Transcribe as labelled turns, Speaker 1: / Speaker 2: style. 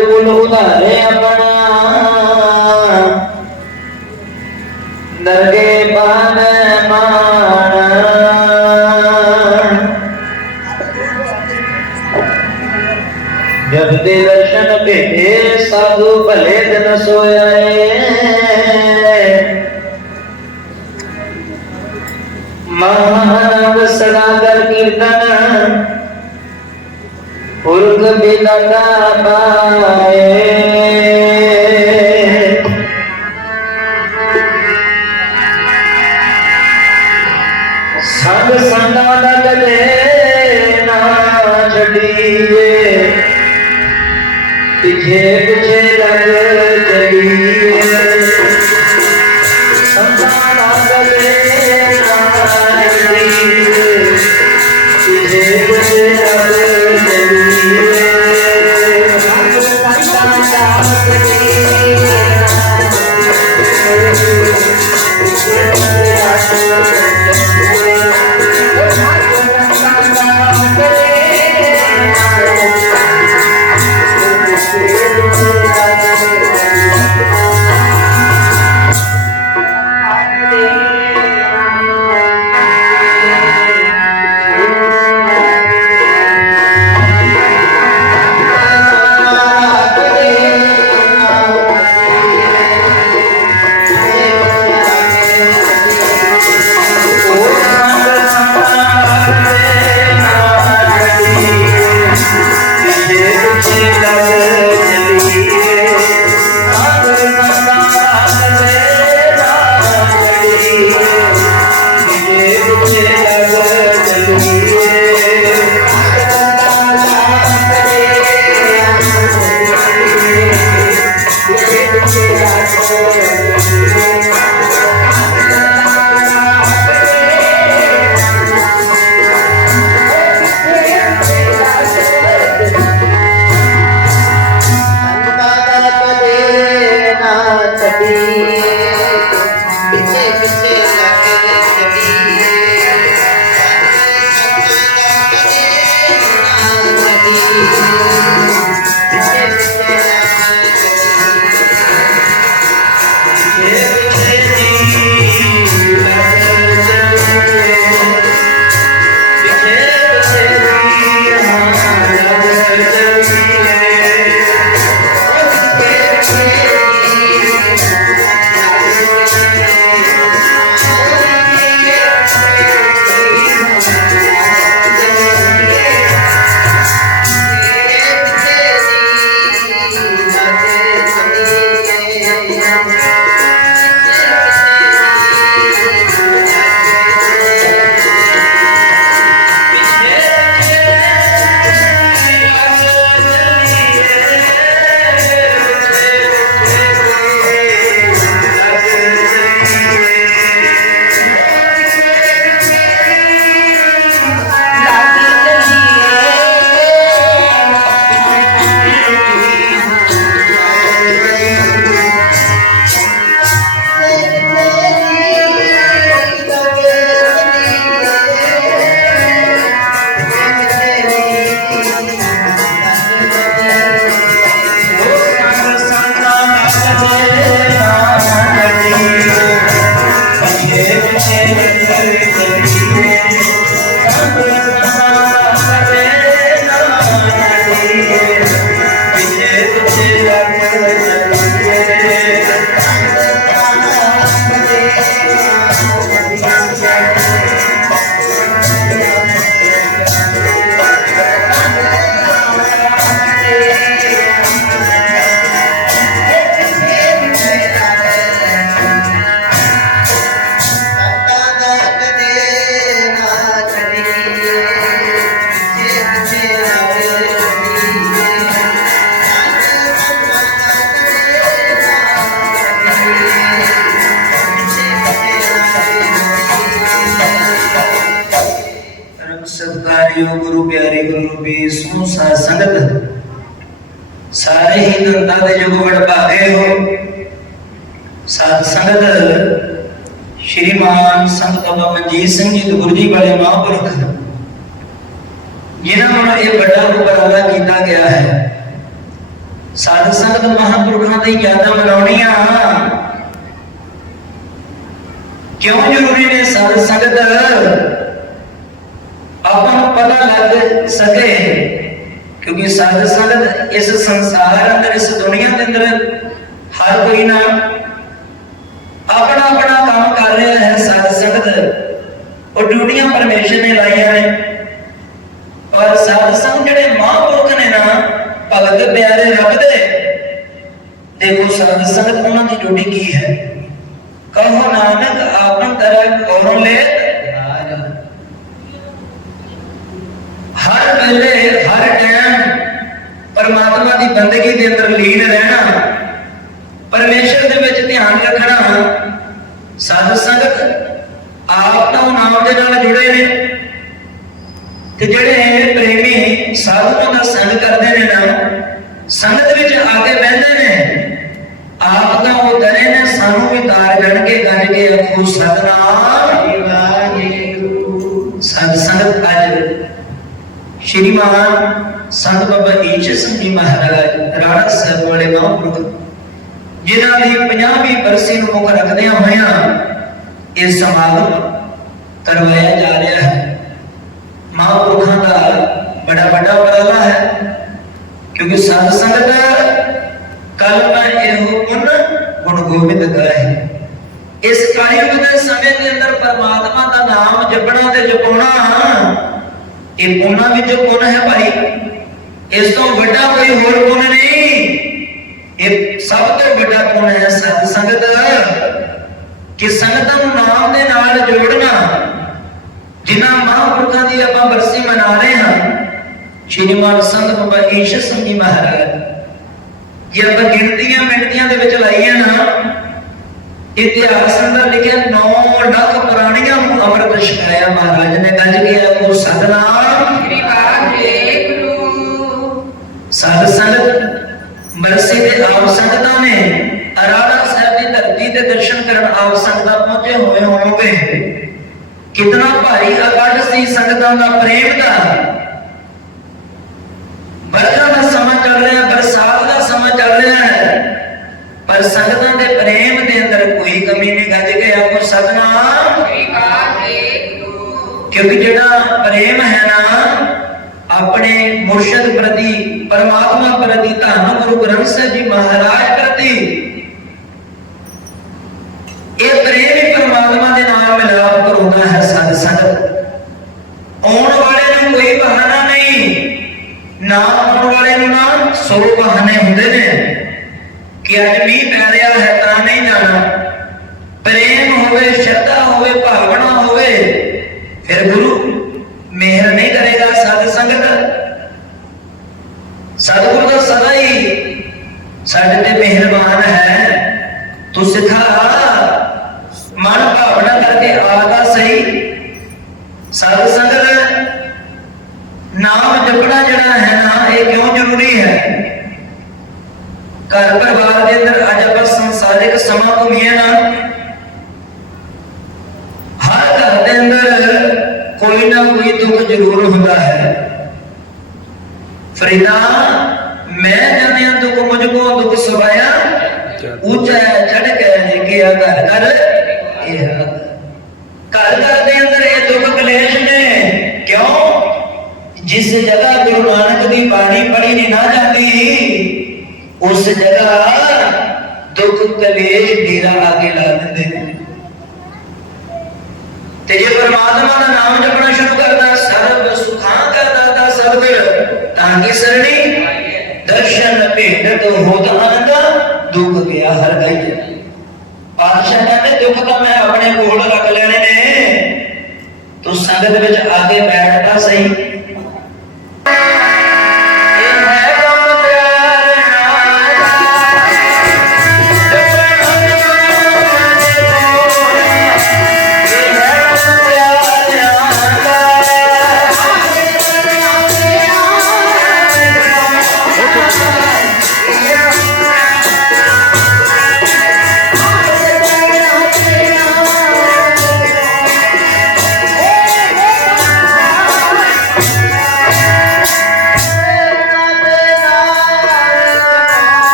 Speaker 1: बिल्कुल उधारे अपना दरगे बन जब दे दर्शन पे साधु भले दिन सोया महानव सदागर कीर्तन ਕੀਰਤਨ ਪੁਰਖ ਬਿਦਾਤਾ ਪਾਏ ਸੰਗ ਸੰਡਾ ਦਾ ਕਦੇ ਨਾ ਛੱਡੀਏ ਪਿਛੇ Thank you. ਸਤਿਕਾਰਯੋਗ ਗੁਰੂ ਪਿਆਰੇ ਗੁਰੂ ਰੂਪੀ ਸੁਣ ਸਾਧ ਸੰਗਤ ਸਾਰੇ ਹੀ ਦੰਦਾਂ ਦੇ ਯੁਗ ਵਡ ਭਾਗੇ ਹੋ। ਸਾਧ ਸੰਗਤ ਸ਼੍ਰੀਮਾਨ ਸੰਤ ਬਾਬਾ ਮਨਜੀਤ ਸਿੰਘ ਜੀ ਗੁਰੂ ਜੀ ਵਾਲੇ ਮਹਾਂਪੁਰਖ, ਜਿਨ੍ਹਾਂ ਨੂੰ ਇਹ ਵੱਡਾ ਉਪਰਾਲਾ ਕੀਤਾ ਗਿਆ ਹੈ। ਸਾਧ ਸੰਗਤ ਮਹਾਂਪੁਰਖਾਂ ਦੀ ਯਾਦਾਂ ਮਨਾਉਣੀਆਂ ਕਿਉਂ ਜ਼ਰੂਰੀ ਨੇ ਸਾਧ ਸੰਗਤ? ਆਪਾਂ ਨੂੰ ਪਤਾ ਲੱਗ ਸਕੇ ਕਿਉਂਕਿ ਸਾਧ ਸੰਗਤ ਇਸ ਸੰਸਾਰ ਅੰਦਰ, ਇਸ ਦੁਨੀਆ ਦੇ ਅੰਦਰ ਹਰ ਕੋਈ ਨਾ ਆਪਣਾ ਆਪਣਾ ਕੰਮ ਕਰ ਰਿਹਾ ਹੈ ਸਾਧ ਸੰਗਤ। ਉਹ ਡਿਊਟੀਆਂ ਪਰਮੇਸ਼ਰ ਨੇ ਲਾਈਆਂ ਨੇ। ਪਰ ਸਾਧ ਜਿਹੜੇ ਮਹਾਂਪੁਰਖ ਨੇ ਨਾ, ਭਗਤ ਪਿਆਰੇ ਰੱਬ ਦੇ, ਦੇਖੋ ਸਾਧ ਸੰਗਤ ਉਹਨਾਂ ਦੀ ਡਿਊਟੀ ਕੀ ਹੈ? ਕਹੋ ਨਾਨਕ, ਆਪਨ ਤਰ੍ਹਾਂ ਗੌਰਵ ਲੈ ਹਰ ਵੇਲੇ ਹਰ ਟਾਈਮ ਪਰਮਾਤਮਾ ਦੀ ਬੰਦਗੀ ਦੇ ਅੰਦਰ ਲੀਨ ਰਹਿਣਾ ਪਰਮੇਸ਼ਰ ਦੇ ਵਿੱਚ ਧਿਆਨ ਰੱਖਣਾ ਸਾਧ ਸੰਗਤ ਆਪ ਤਾਂ ਨਾਮ ਦੇ ਨਾਲ ਜੁੜੇ ਨੇ। ਤੇ ਜਿਹੜੇ ਪ੍ਰੇਮੀ ਸਾਧੂਆਂ ਦਾ ਸੰਗ ਕਰਦੇ ਨੇ ਨਾ, ਸੰਗਤ ਵਿੱਚ ਆ ਕੇ ਬਹਿੰਦੇ ਨੇ। ਆਪ ਤਾਂ ਉਹ ਡਰੇ ਨੇ, ਸਾਨੂੰ ਵੀ ਤਾਰ ਗਣ ਕੇ ਗੱਜ ਕੇ ਆਖੋ ਸਤਨਾਮ ਸ਼੍ਰੀਮਾਨ ਸੰਤ ਬਾਬਾ ਈਸ਼ ਸਿੰਘ ਮਹਾਰਾਜ, ਰਾਣਾ ਸਾਹਿਬ ਵਾਲੇ ਮਹਾਂਪੁਰਖ, ਜਿਨ੍ਹਾਂ ਦੀ 50ਵੀਂ ਬਰਸੀ ਨੂੰ ਮੁੱਖ ਰੱਖਦਿਆਂ ਹੋਇਆਂ ਇਹ ਸਮਾਗਮ ਕਰਵਾਇਆ ਜਾ ਰਿਹਾ ਹੈ। ਮਹਾਂਪੁਰਖਾਂ ਦਾ ਬੜਾ ਵੱਡਾ ਉਪਰਾਲਾ ਹੈ, ਕਿਉਂਕਿ ਸਾਧ ਸੰਗਤ ਕੱਲ ਇਹੋ ਗੁਣ ਗੁਣ ਗੋਬਿੰਦ ਗਾਏ ਇਸ ਕਾਇਮ ਦੇ ਸਮੇਂ ਦੇ ਅੰਦਰ ਪਰਮਾਤਮਾ ਦਾ ਨਾਮ ਜਪਣਾ ਤੇ ਜਪਾਉਣਾ ਇਹ ਪੁਣਾ ਵਿੱਚ ਗੁਣ ਹੈ ਭਾਈ, ਇਸ ਤੋਂ ਵੱਡਾ ਕੋਈ ਹੋਰ ਗੁਣ ਨਹੀਂ। ਇਹ ਸਭ ਤੋਂ ਵੱਡਾ ਗੁਣ ਹੈ ਸਤ ਸੰਗਤ। ਕਿ ਸੰਗਤਾਂ ਨੂੰ ਨਾਮ ਦੇ ਨਾਲ ਜੋੜਨਾ, ਜਿਨ੍ਹਾਂ ਮਹਾਂਪੁਰਖਾਂ ਦੀ ਆਪਾਂ ਬਰਸੀ ਮਨਾ ਰਹੇ ਹਾਂ, ਸ਼੍ਰੀਮਾਨ ਸੰਤ ਬਾਬਾ ਈਸ਼ ਸਿੰਘ ਜੀ ਮਹਾਰਾਜ। ਜੇ ਆਪਾਂ ਗਿਣਤੀਆਂ ਮਿਣਤੀਆਂ ਦੇ ਵਿੱਚ ਲਾਈਆਂ ਨਾ ਇਤਿਹਾਸ ਅੰਦਰ ਲਿਖਿਆ 9 ਲੱਖ ਪ੍ਰਾਣੀਆਂ ਨੂੰ ਅੰਮ੍ਰਿਤ ਛਕਾਇਆ ਮਹਾਰਾਜ ਨੇ ਗੱਜ ਕੇ ਆਖੋ ਸਤਨਾਮ।
Speaker 2: ਸ੍ਰੀ ਵਾਹਿਗੁਰੂ।
Speaker 1: ਸਾਧ ਸੰਗਤ ਮਰਸੀ ਦੇ ਆਪ ਸੰਗਤਾਂ ਨੇ ਅਰਾੜਾ ਸਾਹਿਬ ਦੀ ਧਰਤੀ ਤੇ ਦਰਸ਼ਨ ਕਰਨ ਆਪ ਸੰਗਤਾਂ ਪਹੁੰਚੇ ਹੋਏ ਹੋਣਗੇ। ਕਿਤਨਾ ਭਾਰੀ ਇਕੱਠ ਸੀ ਸੰਗਤਾਂ ਦਾ ਪ੍ਰੇਮ ਦਾ। ਵਰਖਾ ਦਾ ਸਮਾਂ ਚੱਲ ਰਿਹਾ ਬਰਸਾਤ ਦਾ ਸਮਾਂ ਚੱਲ ਰਿਹਾ ਹੈ। ਪਰ ਸੰਗਤਾਂ ਦੇ ਪ੍ਰੇਮ ਦੇ ਕਮੀ ਨੇ ਗੱਜ ਕੇ ਆਪੋ ਸਤਨਾਮ। ਕਿਉਂਕਿ ਜਿਹੜਾ ਪ੍ਰੇਮ ਹੈ ਨਾ, ਆਪਣੇ ਮੁਰਸ਼ਿਦ ਪ੍ਰਤੀ, ਪਰਮਾਤਮਾ ਪ੍ਰਤੀ ਧੰਨ ਗੁਰੂ ਗ੍ਰੰਥ ਸਾਹਿਬ ਜੀ ਮਹਾਰਾਜ ਪ੍ਰਤੀ ਇਹ ਪ੍ਰੇਮ ਹੀ ਪਰਮਾਤਮਾ ਦੇ ਨਾਲ ਮਿਲਾਪ ਕਰਾਉਂਦਾ ਹੈ ਸਤ ਸੰਗਤ ਆਉਣ ਵਾਲੇ ਨੂੰ ਕੋਈ ਬਹਾਨਾ ਨਹੀਂ ਨਾ ਆਉਣ ਵਾਲੇ ਨੂੰ ਨਾ ਸੌ ਬਹਾਨੇ ਹੁੰਦੇ ਨੇ ਕਿ ਅੱਜ ਮੀਂਹ ਪੈ ਰਿਹਾ ਹੈ ਤਾਂ ਨਹੀਂ ਜਾਣਾ ਪ੍ਰੇਮ ਹੋਵੇ ਸ਼ਰਧਾ ਹੋਵੇ ਭਾਵਨਾ ਹੋਵੇ ਫਿਰ ਗੁਰੂ ਮਿਹਰ ਨਹੀਂ ਕਰੇਗਾ ਸਾਧ ਸੰਗਤ। ਸਤਿਗੁਰੂ ਦਾ ਸਦਾ ਹੀ ਸਾਡੇ ਤੇ ਮਿਹਰਬਾਨ ਹੈ। ਤੂੰ ਸਿਖਾ, ਮਨ ਭਾਵਨਾ ਕਰਕੇ ਆਦਾ ਸਹੀ। ਸਾਧ ਸੰਗਤ, ਨਾਮ ਜਪਣਾ ਜਿਹੜਾ ਹੈ ਨਾ, ਇਹ ਕਿਉਂ ਜ਼ਰੂਰੀ ਹੈ? ਘਰ ਪਰਿਵਾਰ ਦੇ ਅੰਦਰ ਅੱਜ ਆਪਾਂ ਸੰਸਾਰਿਕ ਸਮਾਂ ਘੁੰਮੀਏ ਨਾ ਹਰ ਘਰ ਦੇ ਅੰਦਰ ਕੋਈ ਨਾ ਕੋਈ ਦੁੱਖ ਜ਼ਰੂਰ ਹੁੰਦਾ ਹੈ। ਫਰੀਦਾ, ਮੈਂ ਜਾਣਿਆ ਦੁੱਖ ਮੁਝ ਕੋ ਦੁੱਖ ਸਵਾਇਆ, ਉੱਚਾ ਚੜ ਕੇ ਲੈ ਕੇ ਘਰ ਘਰ, ਇਹ ਘਰ ਘਰ ਦੇ ਅੰਦਰ ਇਹ ਦੁੱਖ ਕਲੇਸ਼ ਨੇ। ਕਿਉਂ? ਜਿਸ ਜਗ੍ਹਾ ਗੁਰੂ ਨਾਨਕ ਦੀ ਬਾਣੀ ਪੜੀ ਨਹੀਂ ਨਾ ਜਾਂਦੀ, ਉਸ ਜਗ੍ਹਾ ਦੁੱਖ ਕਲੇਸ਼ ਡੇਰਾ ਆਗੇ ਲਾ ਦਿੰਦੇ ਨੇ। ਤੇ ਜੇ ਪਰਮਾਤਮਾ ਦਾ ਨਾਮ ਜਪਣਾ ਸ਼ੁਰੂ ਕਰਦਾ, ਸਰਬ ਸੁਖਾਂ ਕਰਦਾ ਤਾਂ ਸਬਦ ਤਾਂ ਕੀ ਸਰਣੀ? ਦਰਸ਼ਨ ਭੇਟਤ ਹੋਤ ਆਨੰਦ, ਦੁੱਖ ਗਿਆ ਹਰ ਗਈ। ਪਾਤਸ਼ਾਹ ਕਹਿੰਦੇ, ਦੁੱਖ ਤਾਂ ਮੈਂ ਆਪਣੇ ਕੋਲ ਰੱਖ ਲੈਣੇ ਨੇ। ਤੂੰ ਸੰਗਤ ਵਿੱਚ ਆ ਕੇ ਬੈਠ ਤਾਂ ਸਹੀ।